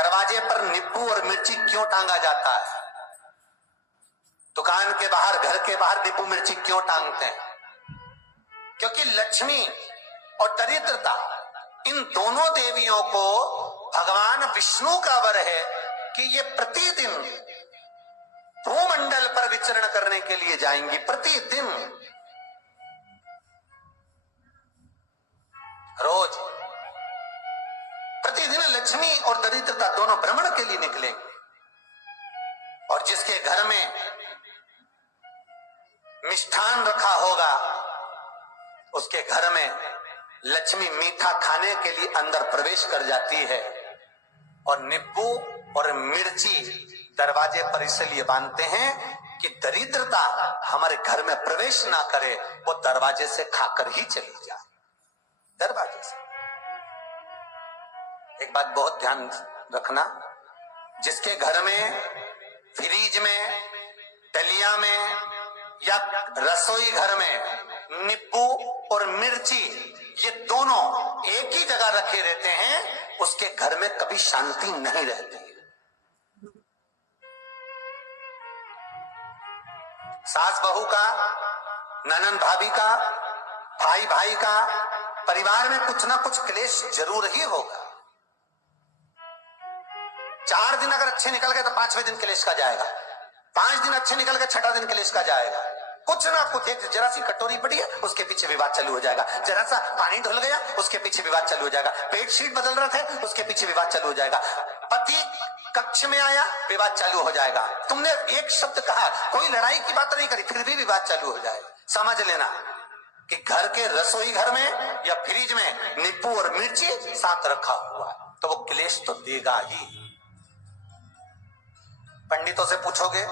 दरवाजे पर नींबू और मिर्ची क्यों टांगा जाता है? दुकान के बाहर, घर के बाहर नींबू मिर्ची क्यों टांगते हैं? क्योंकि लक्ष्मी और दरिद्रता, इन दोनों देवियों को भगवान विष्णु का वर है कि ये प्रतिदिन भूमंडल पर विचरण करने के लिए जाएंगी। प्रतिदिन, रोज प्रतिदिन लक्ष्मी और दरिद्रता दोनों भ्रमण के लिए निकलेंगे। और जिसके घर में मिष्ठान रखा होगा, उसके घर में लक्ष्मी मीठा खाने के लिए अंदर प्रवेश कर जाती है। और नींबू और मिर्ची दरवाजे पर इसलिए बांधते हैं कि दरिद्रता हमारे घर में प्रवेश ना करे, वो दरवाजे से खाकर ही चली जाए। दरवाजे से। एक बात बहुत ध्यान रखना, जिसके घर में फ्रिज में, डलिया में या रसोई घर में नींबू और मिर्ची ये दोनों एक ही जगह रखे रहते हैं, उसके घर में कभी शांति नहीं रहती। सास बहू का, ननंद भाभी का, भाई भाई का, परिवार में कुछ ना कुछ क्लेश जरूर ही होगा। 4 दिन अगर अच्छे निकल गए तो 5वें दिन क्लेश का जाएगा। 5 दिन अच्छे निकल गए, 6ठा दिन क्लेश का जाएगा। कुछ ना कुछ, एक जरा सी कटोरी पड़ी है उसके पीछे विवाद चालू हो जाएगा, जरा सा पानी ढुल गया उसके पीछे विवाद चालू हो जाएगा, बेडशीट बदल रहे थे उसके पीछे विवाद चालू हो जाएगा, पति कक्ष में आया विवाद चालू हो जाएगा, तुमने एक शब्द कहा, कोई लड़ाई की बात नहीं करी, फिर भी विवाद चालू हो जाएगा। समझ लेना कि घर के रसोई घर में या फ्रिज में नींबू और मिर्ची साथ रखा हुआ है तो वो क्लेश तो देगा ही। पंडितों से पूछोगे,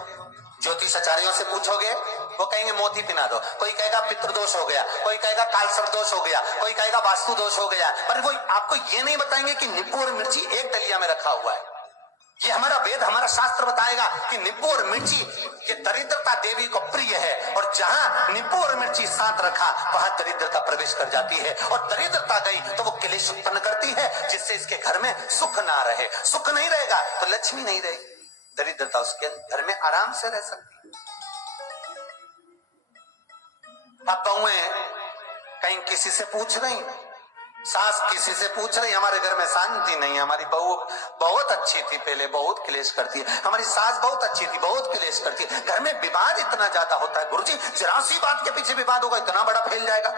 ज्योतिषाचार्यों से पूछोगे, वो कहेंगे मोती पिना दो, कोई कहेगा पितृदोष हो गया, कोई कहेगा कालसर्प दोष हो गया, कोई कहेगा वास्तु दोष हो गया, पर वो आपको ये नहीं बताएंगे कि नींबू और मिर्ची एक डलिया में रखा हुआ है। ये हमारा वेद, हमारा शास्त्र बताएगा कि नींबू और मिर्ची ये दरिद्रता देवी को प्रिय है, और जहां नींबू और मिर्ची साथ रखा वहां दरिद्रता प्रवेश कर जाती है, और दरिद्रता गई तो वो क्लेश उत्पन्न करती है, जिससे इसके घर में सुख ना रहे। सुख नहीं रहेगा तो लक्ष्मी नहीं रहेगी, दरिद्रता उसके घर में आराम से रह सकती है। अब बहुएं कहीं किसी से पूछ रही, सास किसी से पूछ रही, हमारे घर में शांति नहीं है, हमारी बहू बहुत अच्छी थी, पहले बहुत क्लेश करती है, हमारी सास बहुत अच्छी थी, बहुत क्लेश करती है, घर में विवाद इतना ज्यादा होता है। गुरुजी, जरा सी बात के पीछे विवाद होगा इतना बड़ा फैल जाएगा,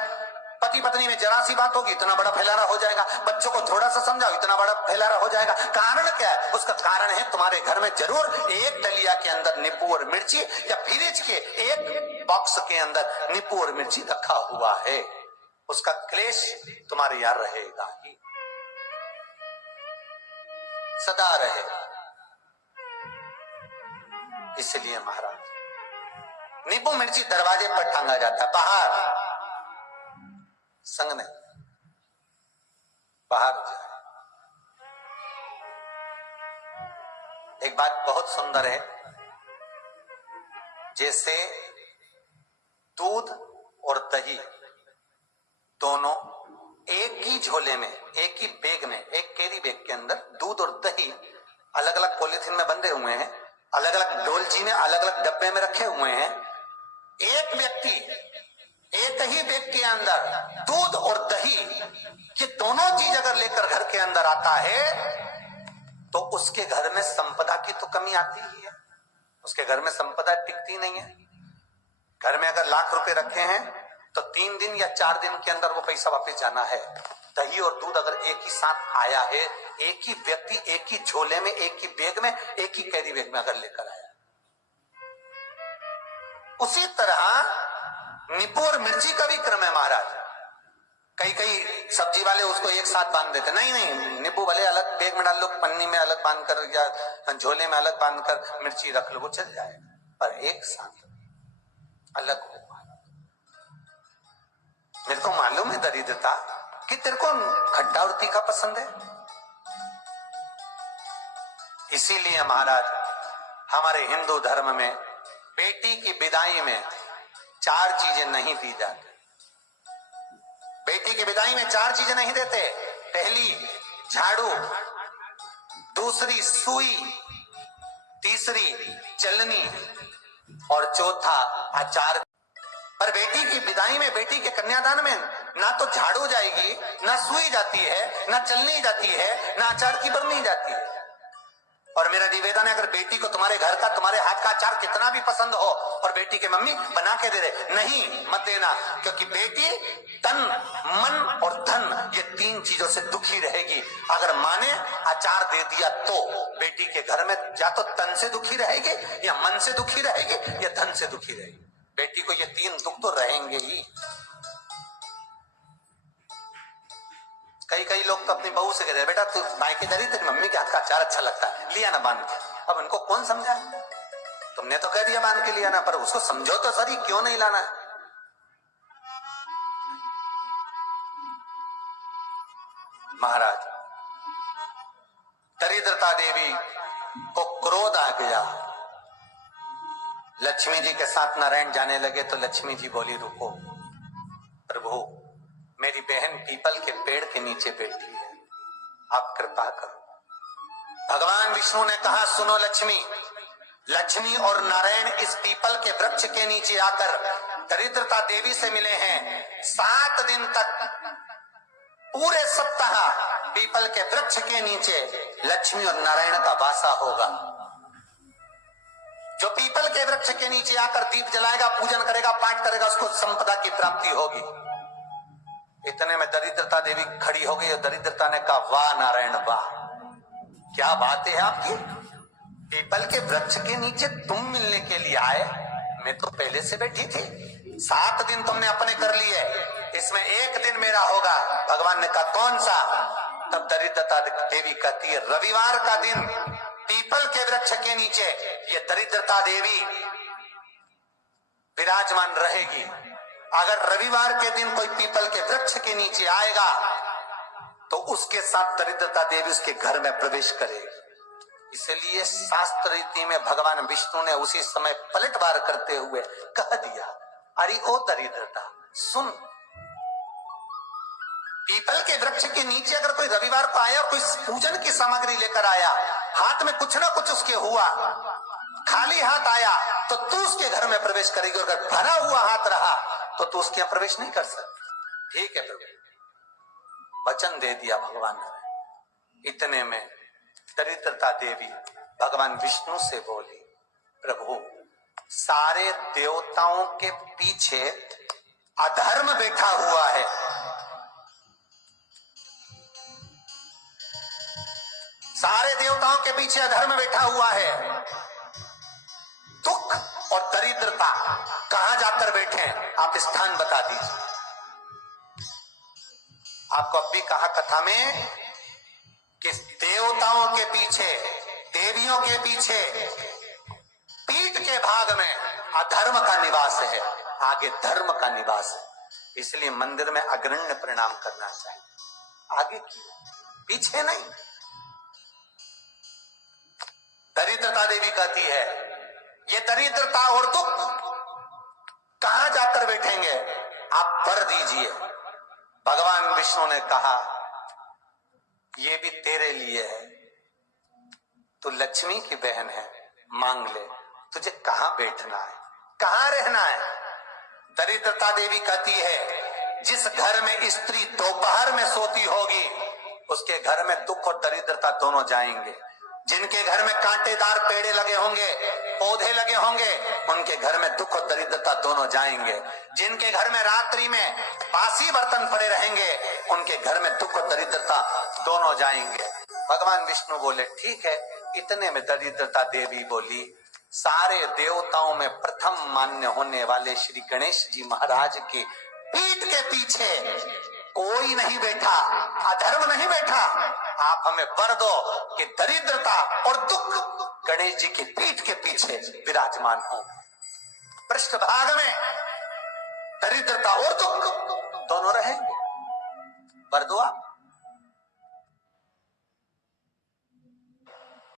पति पत्नी में जरा सी बात होगी इतना बड़ा फैलाना हो जाएगा, बच्चों को थोड़ा सा समझाओ इतना बड़ा फैलाना हो जाएगा। कारण क्या है? उसका कारण है तुम्हारे घर में जरूर एक डलिया के अंदर नींबू और मिर्ची या फ्रिज के एक बॉक्स के अंदर नींबू और मिर्ची रखा हुआ है, उसका क्लेश तुम्हारे यार रहेगा ही, सदा रहेगा। इसलिए महाराज नींबू मिर्ची दरवाजे पर टांगा जाता है, बाहर संग नहीं, बाहर जाए। एक बात बहुत सुंदर है, जैसे दूध और दही दोनों एक ही झोले में, एक ही बैग में, एक कैरी बैग के अंदर दूध और दही अलग अलग पॉलिथीन में बंधे हुए हैं, अलग अलग डोलची में, अलग अलग डब्बे में रखे हुए हैं। एक व्यक्ति एक ही बैग के अंदर दूध और दही ये दोनों चीज अगर लेकर घर के अंदर आता है तो उसके घर में संपदा की तो कमी आती ही है, उसके घर में संपदा टिकती नहीं है। घर में अगर लाख रुपए रखे हैं तो 3 दिन या 4 दिन के अंदर वो पैसा वापस जाना है। दही और दूध अगर एक ही साथ आया है, एक ही व्यक्ति एक ही झोले में, एक ही बैग में, एक ही कैरी बैग में अगर लेकर आया, उसी तरह नींबू और मिर्ची का भी क्रम है महाराज। कई कई सब्जी वाले उसको एक साथ बांध देते, नहीं नहीं, नींबू वाले अलग बैग में डाल लो, पन्नी में अलग बांधकर या झोले में अलग बांधकर मिर्ची रख लो, वो चल जाएगा, पर एक साथ अलग हो। मेरे को मालूम है दरिद्रता कि तेरे को खट्टा और तीखा पसंद है, इसीलिए महाराज हमारे हिंदू धर्म में बेटी की विदाई में 4 चीजें नहीं दी जाती। बेटी की विदाई में 4 चीजें नहीं देते। पहली झाड़ू, दूसरी सुई, तीसरी चलनी और चौथा आचार। पर बेटी की विदाई में, बेटी के कन्यादान में ना तो झाड़ू जाएगी, ना सुई जाती है, ना चलनी जाती है, ना अचार की बरनी जाती है। और मेरा निवेदन है, अगर बेटी को तुम्हारे घर का, तुम्हारे हाथ का अचार कितना भी पसंद हो और बेटी के मम्मी बना के दे दे, नहीं, मत देना, क्योंकि बेटी तन, मन और धन, ये तीन चीजों से दुखी रहेगी। अगर माँ ने अचार दे दिया तो बेटी के घर में या तो तन से दुखी रहेगी, या मन से दुखी रहेगी, या धन से दुखी रहेगी। बेटी को ये तीन दुख तो रहेंगे ही। कई लोग तो अपनी बहू से कहते हैं, बेटा तू मायके जा रही, तेरी मम्मी के हाथ का अचार अच्छा लगता है, लिया ना बांध के। अब उनको कौन समझाए? तुमने तो कह दिया बांध के लिया ना, पर उसको समझो तो सही, क्यों नहीं लाना है? महाराज, दरिद्रता देवी को क्रोध आ गया। लक्ष्मी जी के साथ नारायण जाने लगे तो लक्ष्मी जी बोली, रुको प्रभु, मेरी बहन पीपल के पेड़ के नीचे बैठी है, आप कृपा करो। भगवान विष्णु ने कहा, सुनो लक्ष्मी, लक्ष्मी और नारायण इस पीपल के वृक्ष के नीचे आकर दरिद्रता देवी से मिले हैं। 7 दिन तक, पूरे सप्ताह पीपल के वृक्ष के नीचे लक्ष्मी और नारायण का वासा होगा। जो पीपल के वृक्ष के नीचे आकर दीप जलाएगा, पूजन करेगा, पाठ करेगा, उसको संपदा की प्राप्ति होगी। इतने में दरिद्रता देवी खड़ी हो गई और दरिद्रता ने कहा, वाह नारायण वाह, क्या बात है आपकी, पीपल के वृक्ष के नीचे तुम मिलने के लिए आए, मैं तो पहले से बैठी थी। 7 दिन तुमने अपने कर लिए, इसमें 1 दिन मेरा होगा। भगवान ने कहा, कौन सा? तब दरिद्रता देवी कहती है, रविवार का दिन पीपल के वृक्ष के नीचे ये दरिद्रता देवी विराजमान रहेगी। अगर रविवार के दिन कोई पीपल के वृक्ष के नीचे आएगा तो उसके साथ दरिद्रता देवी उसके घर में प्रवेश करेगी। इसलिए शास्त्र रीति में भगवान विष्णु ने उसी समय पलटवार करते हुए कह दिया, अरे ओ दरिद्रता सुन, पीपल के वृक्ष के नीचे अगर कोई रविवार को आया, कोई पूजन की सामग्री लेकर आया, हाथ में कुछ ना कुछ उसके हुआ, खाली हाथ आया, तो तू उसके घर में प्रवेश करेगी। और अगर भरा हुआ हाथ रहा तो तू उसके यहाँ प्रवेश नहीं कर सकती। ठीक है प्रभु, वचन दे दिया भगवान ने। इतने में दरिद्रता देवी भगवान विष्णु से बोली, प्रभु, सारे देवताओं के पीछे अधर्म बैठा हुआ है, सारे देवताओं के पीछे अधर्म बैठा हुआ है। दुख और दरिद्रता कहां जाकर बैठे हैं, आप स्थान बता दीजिए। आपको अब भी कहा कथा में कि देवताओं के पीछे, देवियों के पीछे पीठ के भाग में अधर्म का निवास है, आगे धर्म का निवास है। इसलिए मंदिर में अग्रण्य प्रणाम करना चाहिए, आगे क्यों, पीछे नहीं। दरिद्रता देवी कहती है, ये दरिद्रता और दुख कहां जाकर बैठेंगे, आप वर दीजिए। भगवान विष्णु ने कहा, ये भी तेरे लिए है, तू लक्ष्मी की बहन है, मांग ले, तुझे कहां बैठना है, कहां रहना है। दरिद्रता देवी कहती है, जिस घर में स्त्री दोपहर में सोती होगी उसके घर में दुख और दरिद्रता दोनों जाएंगे। जिनके घर में कांटेदार पेड़े लगे होंगे, पौधे लगे होंगे, उनके घर में दुख और दरिद्रता दोनों जाएंगे। जिनके घर में रात्रि में बासी बर्तन पड़े रहेंगे, उनके घर में दुख और दरिद्रता दोनों जाएंगे। भगवान विष्णु बोले, ठीक है। इतने में दरिद्रता देवी बोली, सारे देवताओं में प्रथम मान्य होने वाले श्री गणेश जी महाराज की पीठ के पीछे कोई नहीं बैठा, अधर्म नहीं बैठा। आप हमें वर दो कि दरिद्रता और दुख गणेश जी की पीठ के पीछे विराजमान हो। पृष्ठभाग में दरिद्रता और दुख दोनों रहेंगे, वर दो आप।